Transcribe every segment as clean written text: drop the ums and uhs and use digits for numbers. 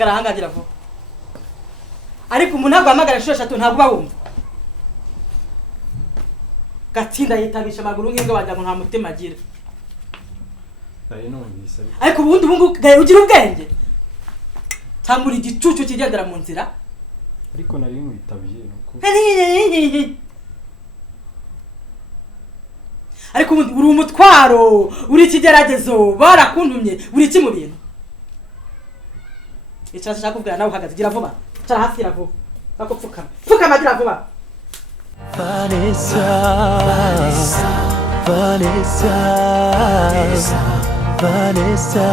hagara hangagira vuba ariko umuntu ntabwo amagara inshuro 3 ntabwo bawumva gatsinda yitabisha amaguru nk'imbwa bajya ngo nta mutima agira ariko ubundi ubungu Gael ugira ubwenge cyangwa igicucu kigendera mu nzira ariko nari nkwitabye nuko ariko uri umutwaro uri ikigeragezo barakuntumye uri iki mu bintu icyo nshaka kubwira nawe uhagaze gira vuba cara hafi ya vuba bako pfukama gira vuba Vanessa, Vanessa, Vanessa,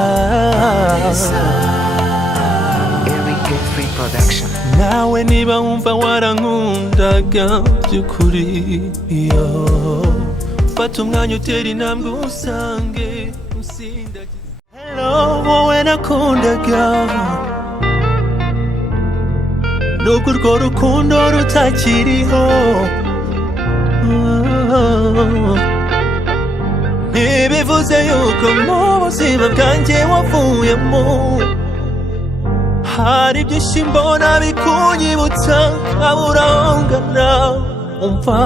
Free production. nawe niba wumva warankundaga by'ukuri yo fata umwanya utera intambwe usange usindagize hello wowe nakundaga nubwo urwo rukundo rutakiriho ntibivuze yuko mu buzima bwanjye wavuyemo hari byinshi mbona bikunyibutsa nkabura aho ngana umva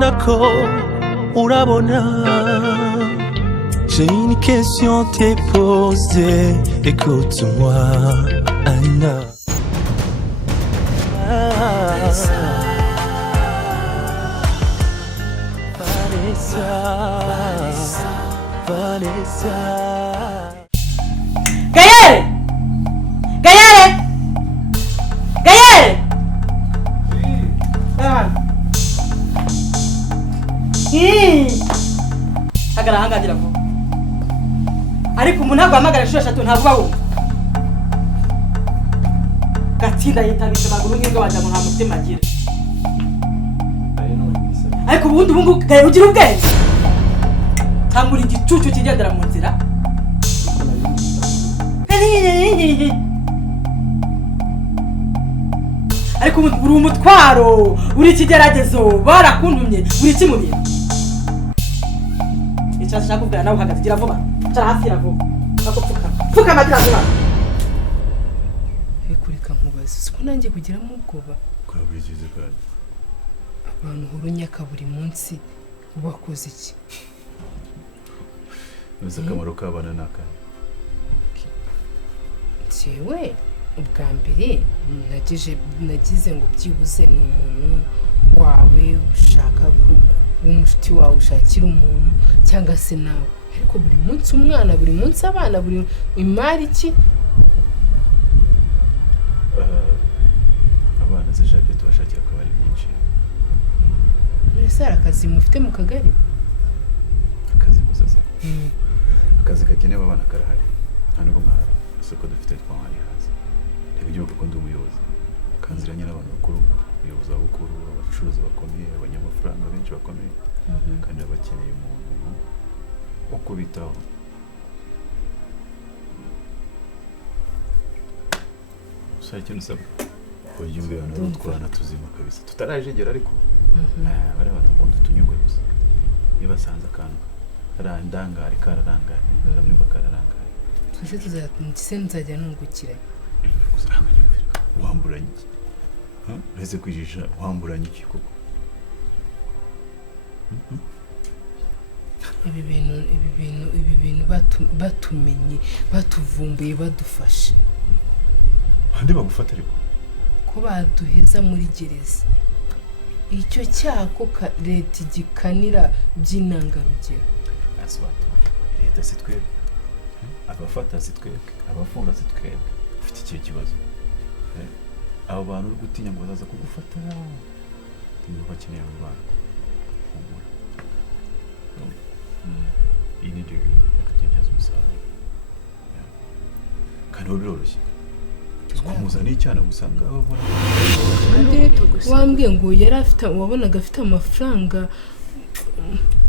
nako urabona j'ai une question te poser écoute-moi Anna Vanessa Vanessa Gael Gael Gael hagara hangagira vuba ariko umuntu ntabwo amagara inshuro 3 ntabwo bawumva gatsinda yitabisha amaguru nk'imbwa bajya ngo nta mutima agira ariko ubundi ubungu Gael ugira ubwenge cyangwa igicucu kigendera mu nzira ariko uri umutwaro uri ikigeragezo barakuntumye uri iki mu bintu icyo nshaka kubwira nawe uhagaze gira vuba cara hafi ya vuba bako pfukama gira vuba kureka nkubaza siko nanjye kugiramo ubwoba kwabigize kandi abantu hurunyaka buri munsi ubakoze iki nzi akamaro k'abana n'akana jewe ubwa mbere nagize ngo byibuze ni umuntu wawe ushaka umushuti wawe ushakira umuntu cyangwa se nawe ariko buri munsi umwana buri munsi abana buri imari iki abana zishaka tubashakira ko bari byinshi ese hari akazi mufite mu kagari akazi gusa se akazi kagenewe abana karahari nta nubwo mwahara isoko dufite twahari hasi reba igihugu ko ndi umuyobozi kanziranye n'abantu bakuru abayobozi bakuru abacuruzi bakomeye abanyamafaranga benshi bakomeye kandi bakeneye umuntu wo kubitaho ushaka ikintu usabwa ujya umbwira n'utwana tuzima kabisa tutarajegera ariko bari abantu bakunda utunyugwe gusa iyo basanze akantu karandangare kararangaye kabyumva kararangaye twese nzajya nungukira gusa akanyumvira wamburanye iki uretse kwijisha wamburanye iki koko ibi bintu batumenye batuvumbuye badufashe andi bagufata ariko ko baduheza muri gereza icyo cyako leta igikanira by'intangarugero asobanura leta si twebwe abafata si twebwe abafunga si twebwe ufite ikihe kibazo abo bantu uri gutinya ngo bazaza kugufata niba bakeneye abo bantu humura iyi ni rero bakagenda umusaruro kandi ubu biroroshye twamuzaniye icyana gusanga babona wambwiye ngo yari afite wabonaga afite amafaranga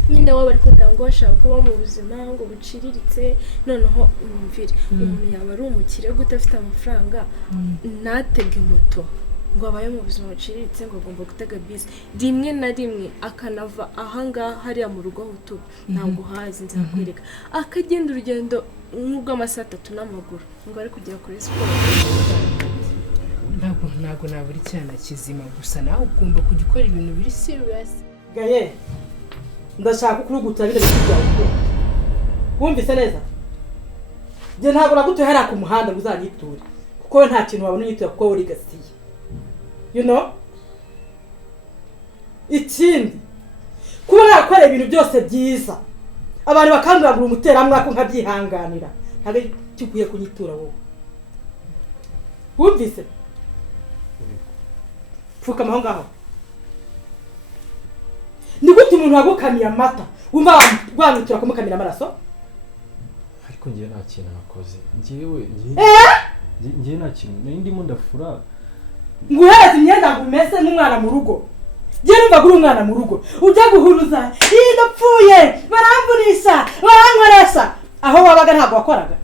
nyine waba ari kugira ngo bashaka kuba mu buzima ngo buciriritse noneho umvire umuntu yaba ari umukire gute afite amafaranga natege moto ngo abaye mu buzima buciriritse ngo agomba gutega bisi rimwe na rimwe akanava ahangaha hariya mu rugo aho tuba ntabwo hazi nzakwereka akagenda urugendo nk'ubw'amasaha 3 n'amaguru ngo ari kugera kuri siporo. ntabwo nabura icyana kizima gusa nawe ugomba kujya ukora ibintu biri serious. Gael, ndashaka kurugutura bino bintu byawe. Wumvise neza? Je ntabwo nagutuye hariya ku muhanda uzanyiture. Kuko nta kintu wabona unyitura kuko uri gasiye. You know? Ikindi kuba nakora ibintu byose byiza abantu bakanguragura umuteramwaka nkabyihanganira ntabwo kiguye kunyitura wowe. Wumvise? Fuka amaho ngaho. Ni gute umuntu wagukamiye amata wumva wanyitura kumukamira amaraso? ariko ngiye nta kintu nakoze ngiye nta kintu nari ndimo ndafura nguhereza imyenda ngo umese nk'umwana mu rugo. Je numva guri umwana mu rugo ujya guhuruza ndapfuye baramvunisha barankoresha aho wabaga ntabwo wakoraga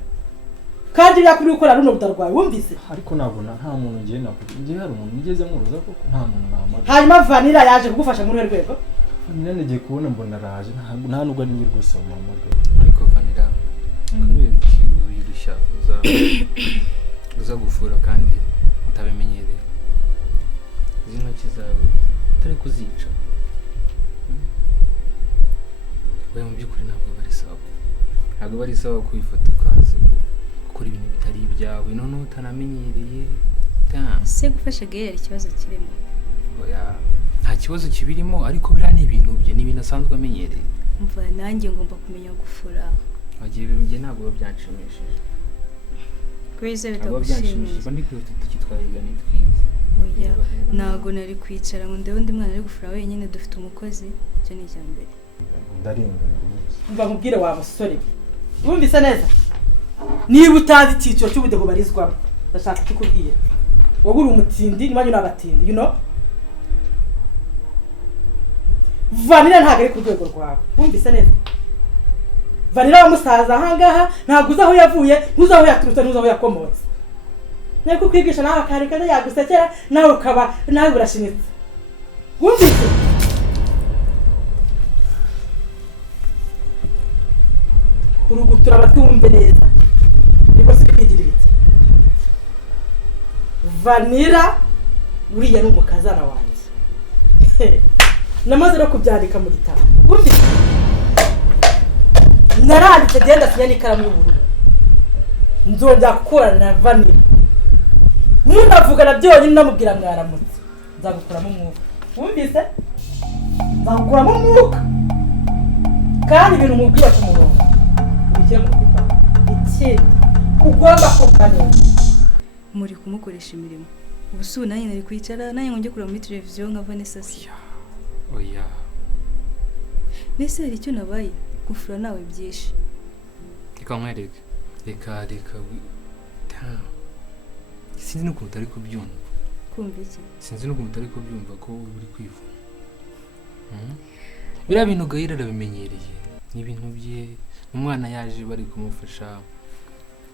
kandi yakuri gukora runo butarwaye. Wumvise? ariko nabona nta muntu ngiye nakugira hari umuntu nigeze nkuruza koko nta muntu namaga. Hanyuma Vanilla yaje kugufasha muri rwego. Vanilla nagiye kubona mbona raje nta nubwo ari ngir gusa mamaga. ariko Vanilla kubera ikintu yirushya uza gufura kandi utabimenyereye zino kizawe utari kuzica we mu by'ukuri ntabwo bari sawa kwifata ukaza gukora ibintu bitari ibyawe none utanamenyereye se gufasha Gael ikibazo kirimo. oya nta kibazo kibirimo ariko biriya ni ibintu bye ni ibintu asanzwe amenyereye. Umva nanjye ngomba kumenya gufura. wagiye bibye ntabwo byanshimishije Kwize ntabwo bitagushimishije. byanshimishije ndi kwita tukitwariga ni twiza. Oya ntago nari kwicara ngo ndebe undi mwana ari gufura wenyine dufite umukozi cyo ni icyambere. Ndarengana rwose. Umva nkubwire wa musore. Wumvise neza? Niba utazi icyiciro cy'ubudeho barizwamo ndashaka kukubwira. Wowe uri umutindi niba nyuna abatindi, you know? Vanilla ntabwo ari ku rwego rwawe. Wumvise neza? Vanilla wa musaza ahangaha ntabwo uzaho yavuye, ntuzaho yaturutse, ntuzaho yakomotse. Nako kwigisha nawe akareka yagusekera nawe ukaba nawe urashimitse. Wumvise? Kurugutura abatumve neza. Niko sibigira ibiti. Vanilla uriya ni umukazana wanjye. Namaze no kubyandika mu gitabo. Wumvise? Naranditse genda sinya n'ikaramu y'ubururu. Nzongera gukorana na Vanilla. Nundavugana byonyine ndamubwira mwaramutse. Nzagukuramo umwuka. Wumvise? Nzagukuramo umwuka. Kandi ibintu mubwira ku murongo. Ubishyire mu kuka. Ikindi ugomba kuganira. Muri kumukoresha imirimo. Ubusu nanjye nari kwicara nanjye ngo njye kureba muri televiziyo nka Vanessa. Oya. Nese hari icyo nabaye gufura nawe byinshi. Reka nkwereke. Reka. Sinzi nuko utari kubyumva. Kumva iki? Sinzi nuko utari kubyumva ko uri kwivuna. Biriya bintu Gael arabimenyereye. Ni ibintu bye. Umwana yaje bari kumufasha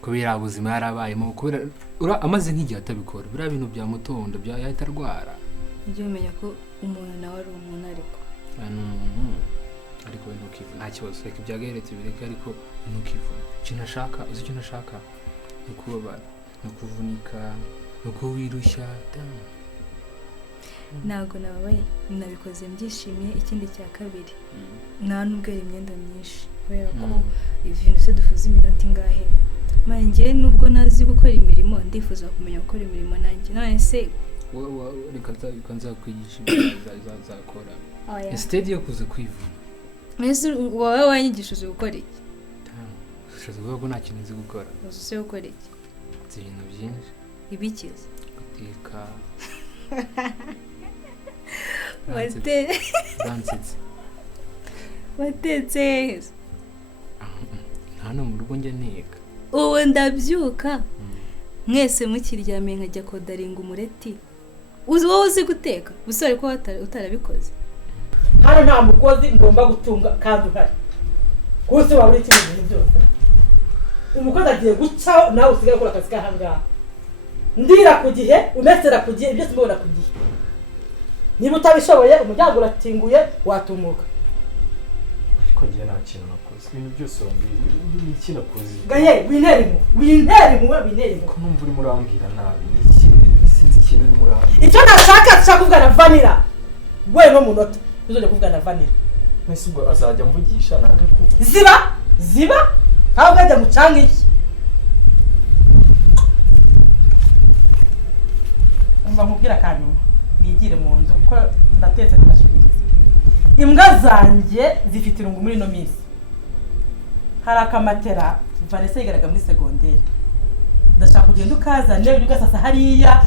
kubera ubuzima yarabayemo kubera amaze nk'igihe atabikora. Biriya bintu bya mutondo bya yahita arwara. Njye umenya ko umuntu nawe ari umuntu ariko. Ariko ntukivuna nta kibazo. Reka ibya Gael tubireke ariko ntukivuna. Ikintu nashaka, uzi icyo nashaka ni kubabara. Nukuvunika nuko wirushya ntago nabaye nabikoze mbyishimiye. Ikindi cya kabiri nta nubwo ari imyenda myinshi kubera ko ibintu se dufuza iminota ingahe manjye nubwo nazi gukora imirimo ndifuza kumenya gukora imirimo nanjye none se reka nzakwigisha ibyo zakora instead yo kuza kwivuna. Ese wowe wanyigisha uzi gukora iki? Ushaze kuvuga ko nta kintu nzi gukora. Uzi se gukora iki? Ibintu byinshi. Ibikiza? Guteka. Watetse. Hano mu rugo njya nteka. Ubu ndabyuka mwese mukiryamye nkajya kodaringa umureti. Uzi wowe uzi guteka? Busore ko utarabikoze. Hano nta mukozi ngomba gutunga kandi uhari. Kose waburi ikintu byose. Umukozi agiye guca nawe usigaye gukora akazi kahangaha. Ndira ku gihe, umesera ku gihe, ibyo simbona ku gihe. Niba utabishoboye umuryango uratinguye watumuka. Ariko ngiye nta kintu nakoze. ibintu byose wambwira ni iki nakoze Gael winterimo ko numva urimo urambwira nabi ni iki sinzi ikintu urimo urambwira icyo nashaka kuvugana Vanilla we no munota uzojya kuvugana Vanilla mwese ubwo azajya mvugisha nange ko ziba aho gajya mucanga iki umva nkubwira kanyuma nigire mu nzu kuko ndatetse ndashiririza imbwa zanjye zifite irungu muri no minsi hari akamatera Vanessa yigaraga muri segonderi ndashaka kugenda ukazane ugasasa hariya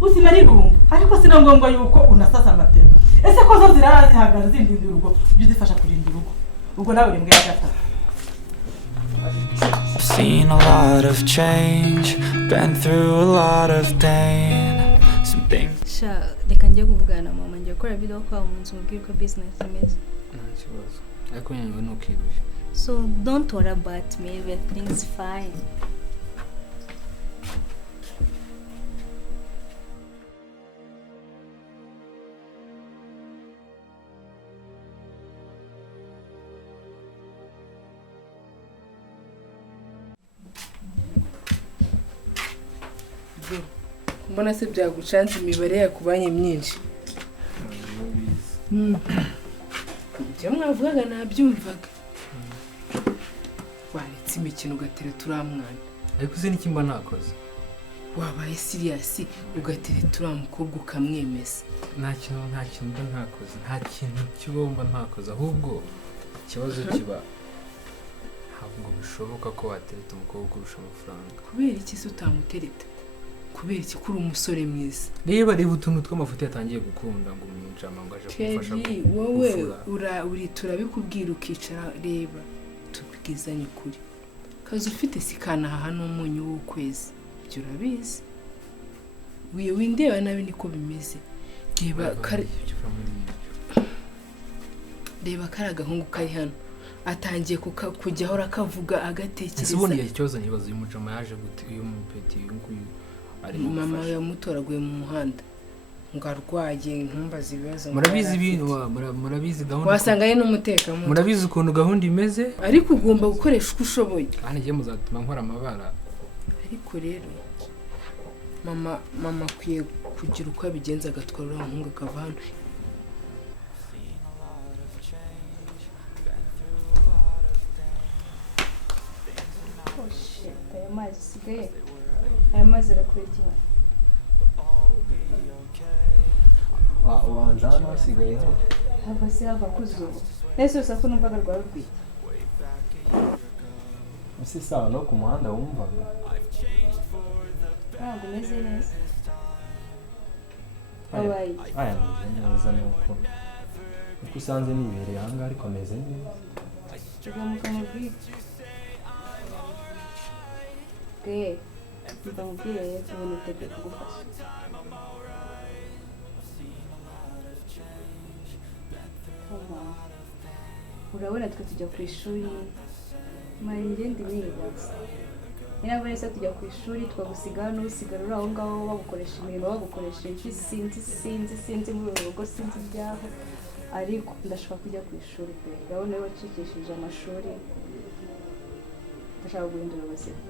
usimara irungu ariko sina ngombwa yuko unasasa amatera ese ko zo zirara zihagaze zindinda urugo byo zifasha kurinda urugo ubwo nawe uri mbwa gatatu Seen a lot of change, been through a lot of pain. Some things. Sha reka njye kuvugana na mama njye gukora video kwa mu nzu mubwira ko business imeze. nta kibazo ariko nyine ntukirushye So don't worry about me, everything's fine. mbona se byagucanze imibare yakubanye myinshi ibyo mwavugaga nabyumvaga waretse imikino ugatereta uriya mwana ariko uzi n'ikimba ntakoze wabaye siriyasi ugatereta uriya mukobwa ukamwemeza nta kintu mba ntakoze nta kintu kibomba ntakoze ahubwo ikibazo kiba ntabwo bishoboka ko watereta umukobwa kurusha amafaranga kubera iki se utamutereta kubera iki kuri umusore mwiza reba utuntu tw'amafoto yatangiye gukunda ngo umujama ngo aje kumufasha wowe uri turabikubwira ukicara reba tubwizanye ukuri kazi ufite sikanaha hano umunyu w'ukwezi ibyo urabizi windeba nabi niko bimeze reba kari agahungu kari hano atangiye kujya ahora akavuga agatekereza ese ubundi ikibazo nibaza uyu mujama yaje gute uyu mupeti nguyu mama yamutoraguye mu muhanda ngo arwaye ntumbaze ibibazo murabizi ibintu murabizi gahunda wasanga ari n'umutekano murabizi ukuntu gahunda imeze ariko ugomba gukoresha uko ushoboye kandi ngiye muzatuma nkora amabara ariko rero mama akwiye kugira uko abigenza agatwara uriya muhungu akava hano Aya mazi sigaye aya mazi arakurikira wanja hano hasigayeho hava se hava kuzuba nese usa ko numvaga rwa rubwiye ese sawa no ku muhanda wumvaga ntabwo umeze neza wabaye aya meze neza nuko usanze nibereye ahangaha ariko meze neza ugamuka mubwire Gael ndamubwire rero niteguye kugufasha urabona twe tujya ku ishuri ingende niba niba neza tujya ku ishuri twagusiga hano usigara uri aho ngaho bagukoresha imirimo bagukoresha iki sinzi muri uru rugo sinzi ibyaho ariko ndashaka kujya ku ishuri pe urabona iyo wacikishije amashuri ndashaka guhindura ubuzima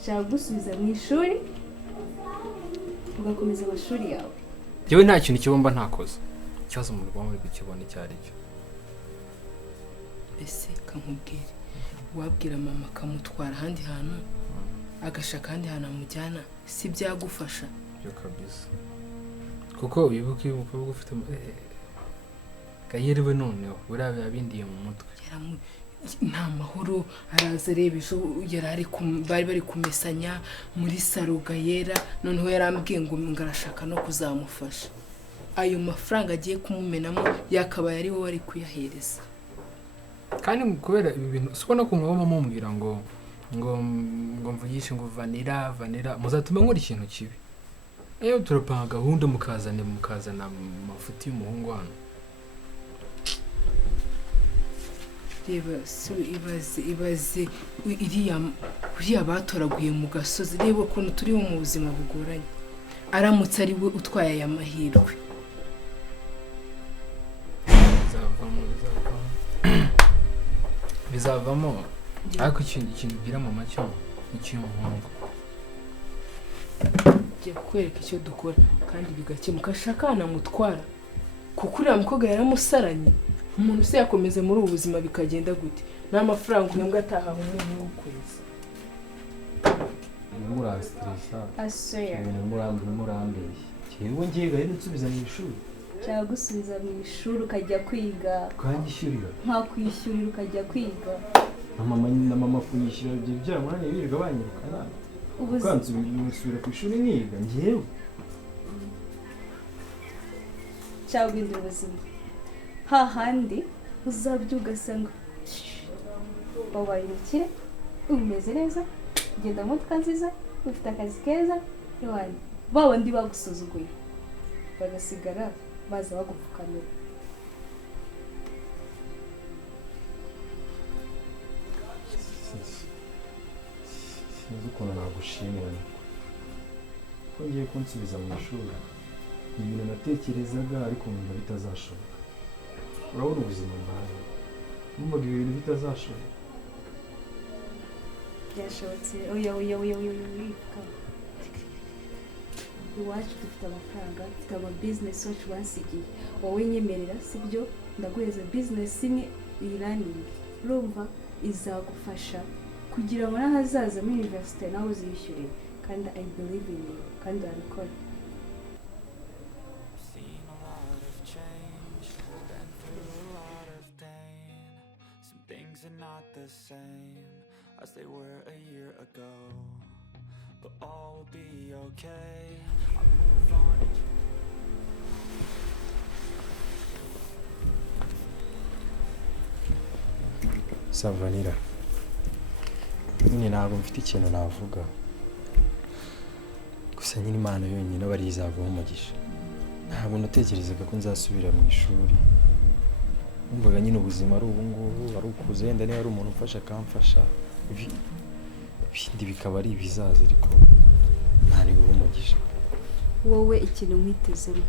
nshaka gusubiza mu ishuri ugakomeza amashuri yawe yewe nta kintu kibomba ntakoze ikibazo mu rwanda uri kukibona icyo ari cyo ese kankubwire wabwira mama akamutwara ahandi hantu agashaka ahandi hantu amujyana si byagufasha byo kabisa kuko wibuke uyu mukobwa ufite Gael we noneho buriya yabindiye mu mutwe nta mahoro araza areba ejo bari bari kumesanya muri saro Gael noneho yarambwiye ngo arashaka no kuzamufasha ayo mafaranga agiye kumumenamo yakabaye ari wowe ari kuyahereza kandi kubera ibi bintu sibona ko mwaba mumubwira ngo mvugishe ngo vanira muzatuma nkora ikintu kibi turapanga gahunda mukazana amafuti y'umuhungu hano ibaze iriya batoraguye mu gasozi reba ukuntu turiho mu buzima bugoranye aramutse ari we utwaye aya mahirwe bizavamo ariko ikintu ubwira mama cyo icy'umuhungu ngiye kukwereka icyo dukora kandi bigakemuka shakana mutwara kuko uriya mukobwa yaramusaranye umuntu se yakomeza muri ubu buzima bikagenda gute n'amafaranga uhembwa ataha umuntu w'ukwezi murastressa asoya murambeshya yewe ngiye gahita nsubiza mu ishuri cyangwa gusubiza mu ishuri ukajya kwiga ukanyishyurira nta kwishyurira ukajya kwiga na mama kuyishyura ibyo byamunaniye birirwa banyirukana ukansubira ku ishuri niga ngewe cyangwa guhindura ubuzima hahandi uzabya ugasanga wabaye umukire umeze neza ugenda mu modoka nziza ufite akazi keza iwanyu ba bandi bagusuzuguye bagasigara baza bagupfukamira sinzi ukuntu nagushimira ko ngiye kunsubiza mu ishuri ibintu natekerezaga ariko numva bitazashoboka urabona ubuzima mbaye numvaga ibintu bitazashoboka byashobotse oya iwacu dufite amafaranga dufite ama business wacu bansigiye wowe nyemerera sibyo ndaguheza business imwe iraningi urumva izagufasha kugira ngo n'ahazaza muri university nawe uzishyure kandi I believe in you kandi urabikora as they were a year ago, but all will be okay. I'll move on. Savanira nyine ntabwo mfite ikintu navuga gusa nyine Imana yonyine aba ari izaguha umugisha ntabwo natekerezaga ko nzasubira mu ishuri numvaga nyine ubuzima ari ubu ngubu ari ukuze wenda niba ari umuntu umfasha akamfasha ibindi bikaba ari ibizaza ariko nta niguha umugisha wowe ikintu nkwitezemo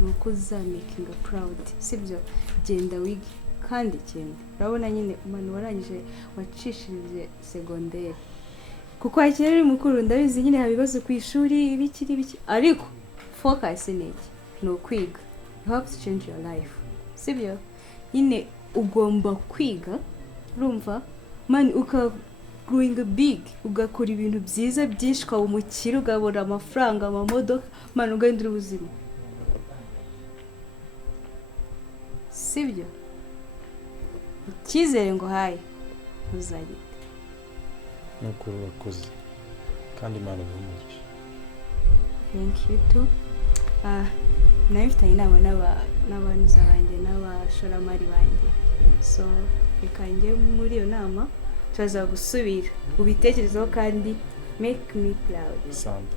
ni uko uzamakinga proud sibyo genda wige kandi ikindi urabona nyine umuntu warangije wacishije segonderi kuko hakiri uri mukuru ndabizi nyine haba ibibazo ku ishuri ibiki ariko focus ni ukwiga you have to change your life sibyo nyine ugomba kwiga urumva man growing big ugakora ibintu byiza byinshi ukaba umukire ugabona amafaranga amamodoka man ugahindura ubuzima sibyo icyizere ngo haye ntuzagite nukuri urakoze kandi Imana iguhe umugisha thank you too nayo mfitanye inama n'abantu banjye n'abashoramari banjye so reka njye muri iyo nama turaza gusubira ubitekerezaho kandi make me proud sante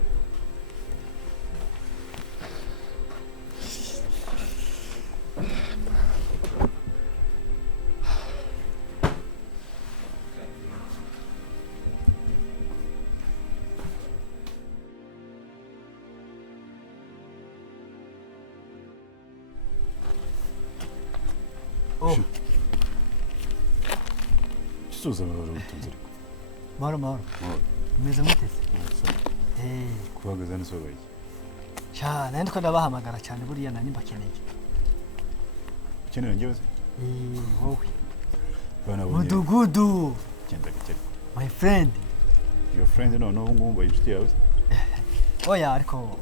Suza mahoro utunze ariko. Mahoro. Meze mutese. Kuhagaze n'sobaye. Sha, nandi ko ndabahamagara cyane buriya nani mbakeneye. Ukeneye njyewe? Wowe. Bana bonye. Mudugudu. Genda gakere. My friend. Your friend no ngumva inshuti yawe. Oya ariko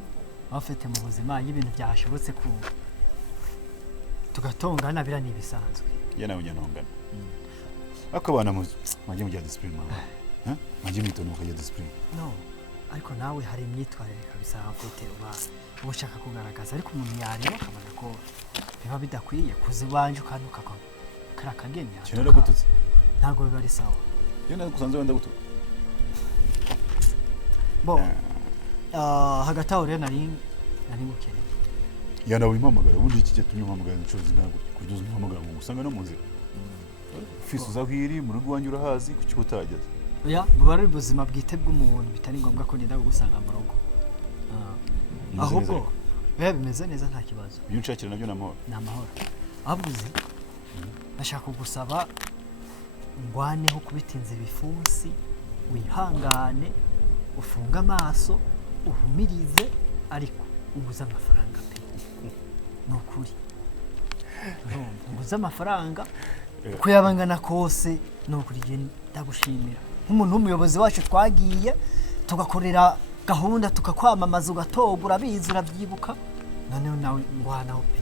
afite mu buzima y'ibintu byashobotse ku tugatongana bira nibisanzwe. Yana unyantongana. Akabana mujye mujya discipline mama. Mujye mwitono mukajya discipline. No. Ariko nawe hari imyitwarire kabisa afite ushaka kugaragaza ariko umuntu yareba akabona ko biba bidakwiye kuzibanje ukanuka ko karakagenya. Cyenera gututse. Ntago biba ari sawa. Yo nakusanze wenda gutuka. Bo. Hagati aho rero nari ngukeneye. Yana wimpamagara ubundi iki cyatumye umpamagara incuruzi ntabwo kuduza umpamagara ngo usanga no mu nzira. Fisi uzahwiri mu rugo wanyu urahazi kuki utageze. Oya buba ari ubuzima bwite bw'umuntu bitari ngombwa ko ndenda gusanga mu rugo. Ahubwo bimeze neza nta kibazo. Iyo unshakira nabyo namahoro. Namahoro. Abuze. Nashaka kugusaba ngwaneho kubitinze bifusi wihangane ufunga amaso uhumirize ariko unguze amafaranga pe nukuri unguze amafaranga uko yabangana kose nukuri je ndagushimira nk'umuntu w'umuyobozi wacu twagiye tugakorera gahunda tukakwamamaza ugatogura bizi urabyibuka noneho nawe ngwanaho pe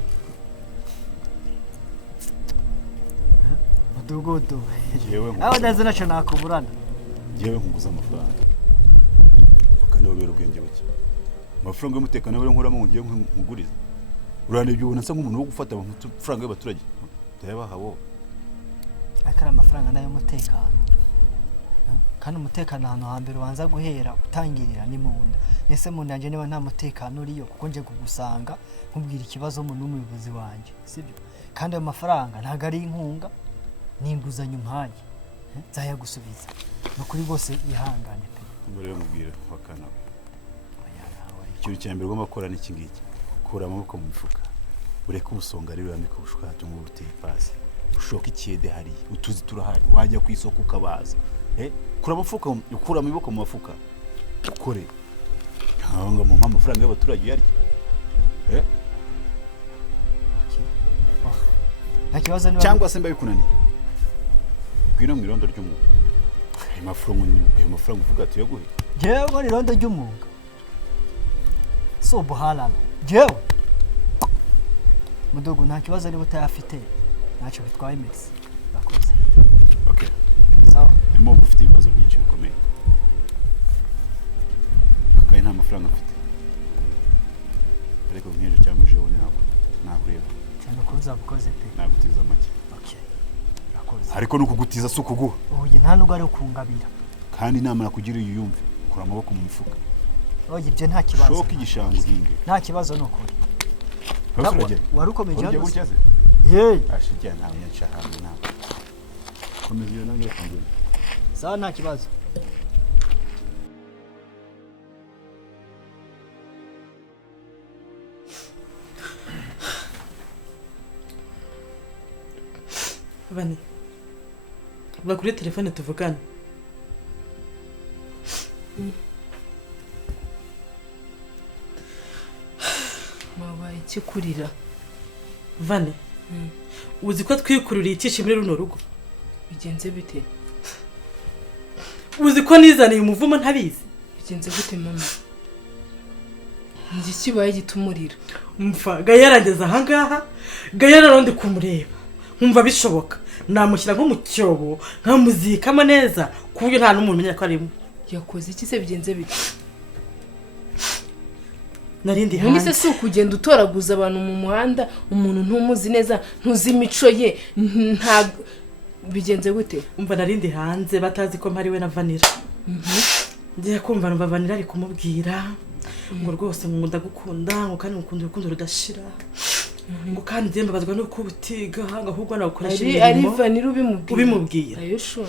mudugudu aho ndazi naco nakuburana yewe nkuguza amafaranga kandi wabera ubwenge buke amafaranga y'umutekano wabera nkuramo ngo ngiye nkuguriza uranebye ubona nsa nk'umuntu wo gufata amafaranga y'abaturage ndayabahawo akara amafaranga nayo mutekano kandi umutekano ahantu hambere ubanza guhera utangirira ni munda nese munda nje niba nta mutekano uriyo kuko nje kugusanga nkubwira ikibazo mu n'umuyobozi wanje sibyo kandi ayo mafaranga ntago ari inkunga n'inguzanyo mpaye zaya gusubiza no kuri bose ihangane pe mbere mubwire wakana ikintu cyambere ugomba gukora ni kingiki kura amaboko mu mifuka ureke ubusonga rero yamika ubushwatu ngo uruteye pasi ushoka ikiyede hari utuzi turahari wajya ku isoko ukabaza kura amafuka ukura amaboko mu mafuka ukore ntabwo mu amafaranga y'abaturage yaryo nta kibazo niba cyangwa se mbabikunaniye gwino mu irondo ry'umwuga ayo mafaranga uvuga ati yaguhe jewe mu irondo ry'umwuga so buhalala jewe mudogo nta kibazo niba utayafite ntacyo bitwaye merci bakoze okay sawa nimo ufite ibibazo byinshi bikomeye akaye nta mafaranga afite ariko nk'ejo cyangwa ejo bundi nakureba cyane ko uzabukoze pe nagutiza make okay bakoze ariko nuko gutiza si ukuguha oye nta nubwo ari ukungabira kandi inama nakugira uyumve kura amaboko mu mifuka oye ibyo nta kibazo shoka igishango hinge nta kibazo nukuri warukomeje hano yeee ashijya ntawe nyaca hamwe nawe komeza iyo nange kambere sawa nta kibazo bane ba kuri telefone tuvugana mabaye ikikurira vane uzi ko twikururiye ikishi muri runo rugo bigenze bite uzi ko nizaniye umuvumo ntabizi bigenze gute mama njye kibaye gitumurira mfa gayarangeza aha ngaha gayara ndi kumureba nkumva bishoboka namushyira nko mu cyobo nkamuzikamo neza ku buryo nta n'umuntu umenya ko arimo yakoze iki se bigenze bite narindi hanze nise si ukugenda utoraguza abantu mu muhanda umuntu ntumuzi neza ntuzi imico ye nta bigenze gute umva narindi hanze batazi ko mpari we na Vanilla ngiye kumva numva Vanilla ari kumubwira ngo rwose ngo ndagukunda ngo kandi ngukunda urukundo rudashira ngo kandi ngiye mbabazwa no kubutiga ngo ahubwo nagukoresha imirimo ari Vanilla ubimubwira ayo sho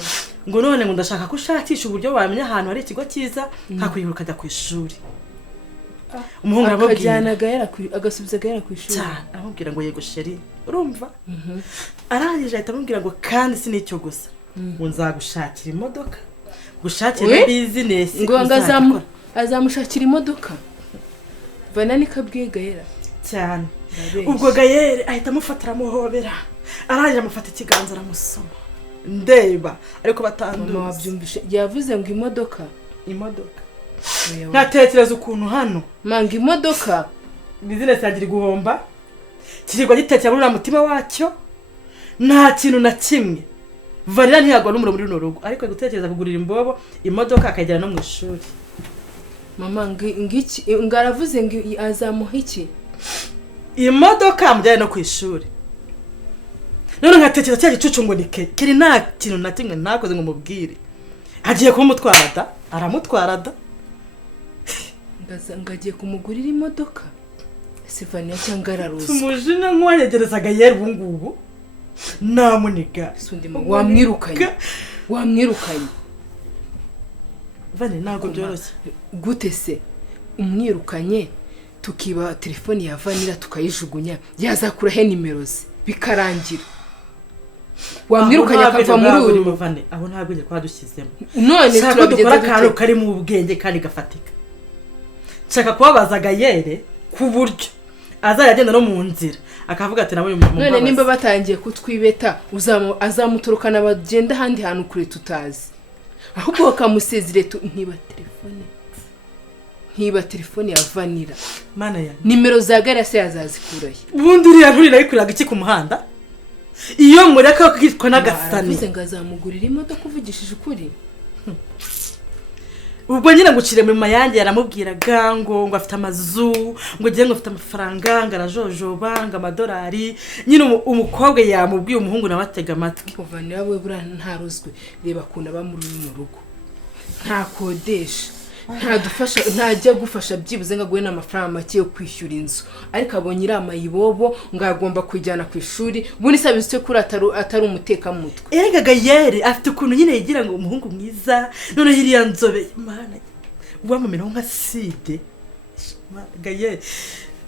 ngo none ngo ndashaka ko ushakisha uburyo wamenya ahantu hari ikigo cyiza ntakwibuka ajya ku ishuri umuhungu akajyana Gael agasubiza Gael ku ishuri amubwira ngo yego sheri urumva arangije ahita amubwira ngo kandi si nicyo gusa ngo nzagushakira imodoka gushakira business ngo azamushakira imodoka Vanessa nikabwiye Gael cyane ubwo Gael ahita amufatira amuhobera arangije amufata ikiganza aramusoma ndeba ariko batanduza mama wabyumvishe yavuze ngo imodoka natekereza ukuntu hano manga imodoka business yagira guhomba kirigwa gitekera muri mutima wacyo nta kintu na kimwe Vanilla ntiyagwa n'umuro muri runo rugo ariko gutekereza kugurira imbobo imodoka akajyana no mu ishuri mama ngiki ngaravuze ngo azamuha iki imodoka amujyana no ku ishuri none nkatekereza cya gicucu ngo ni kiri nta kintu na kimwe nakoze ngo mubwire agiye kumutwara da aramutwara da ngagiye kumugurira imodoka Vanilla cyangwa araruza tumujina nk'uwanyegerezaga yera ubu ngubu namuniga wamwirukanye Vanilla ntabwo byoroshye gute se umwirukanye tukiba telefoni ya Vanilla tukayijugunya yazakura he nimero ze bikarangira wamwirukanye akava muri uru aho ntabwo njye kwa dushyizemo none turabigeza akantu kari mu bwenge kandi gafatika nshaka kubabaza Gael ku buryo azajya no mu nzira akavuga ati nabonye umuntu none nimba batangiye kutwibeta azamuturukana bagenda handi hantu kure tutazi ahubwo bakamusezire ntiba telefone ya Vanilla mana ya nimero za Gael se yazazikuraye ubundi uriya nturira yikuriraga iki ku muhanda iyo mureka kwitwa n'agasani bize ngazamugurira imodoka kuvugishije ukuri ubwo nyine ngucire mu mayange yaramubwiraga ngo afite amazu ngo giye ngo afite amafaranga ngo arajojoba ngo amadolari nyine umukobwa yamubwiye umuhungu nawe atega amatwi kuva nawe bura ntaruzwe reba kuna bamuri mu rugo nta kodesha ntajya gufasha byibuze ngo agwe n'amafaranga make yo kwishyura inzu ariko abonye irama yibobo ngo agomba kujyana ku ishuri buni sabizwe kuri atari umuteka mutwe erega Gael afite ukuntu nyine yigira ngo umuhungu mwiza none hiriya nzobe mana wamumena nka side Gael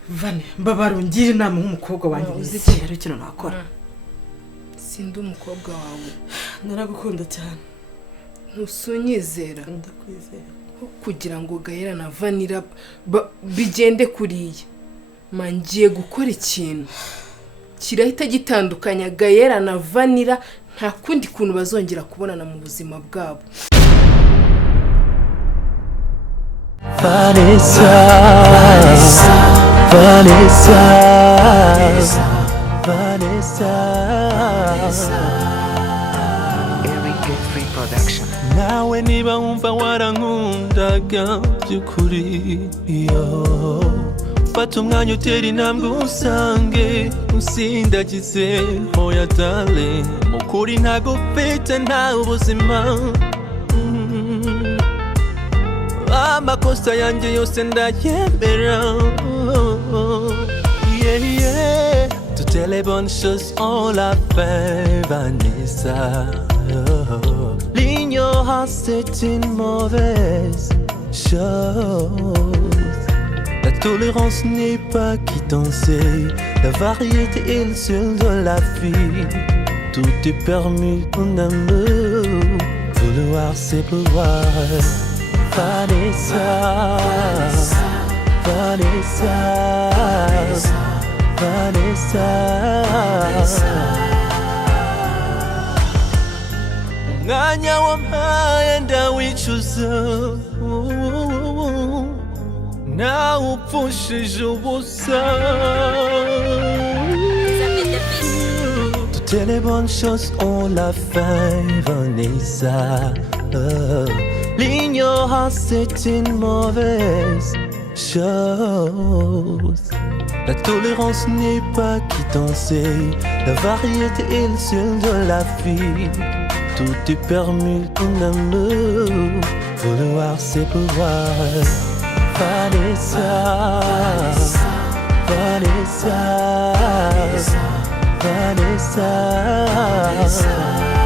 Vane mbabarungira inama nk'umukobwa wanjye uziki rero kino nakora sindi umukobwa wawe naragukunda cyane ntusunyizera ndakwizera kugira ngo Gael na Vanilla bigende kuriya mangiye gukora ikintu kirahita gitandukanya Gael na Vanilla nta kundi kuntu bazongera kubonana mu buzima bwabo Vanessa Free production. nawe niba wumva warankundaga by'ukuri yo fata umwanya utera intambwe usange usindagize hoya dale mukuri ntago ufite nta ubuzima amakosa yanjye yose ndayemera toutes les bonnes choses on l'a fait Vanessa l'ignorance c'est une mauvaise chose. La tolérance n'est pas qui t'enseigne. La variété est le seul de la vie. Tout est permis en amour. Vouloir c'est pouvoir. Vanessa, Vanessa, Vanessa. Mwanya wampaye ndawicuza nawe upfushije ubusa toutes les bonnes choses ont la fin Vanessa l'ignorance c'est une mauvaise chose. La tolérance n'est pas qui t'enseigne. La variété est le seul de la vie. Tout est permis en amour. Vouloir c'est pouvoir. Vanessa, Vanessa, Vanessa, Vanessa.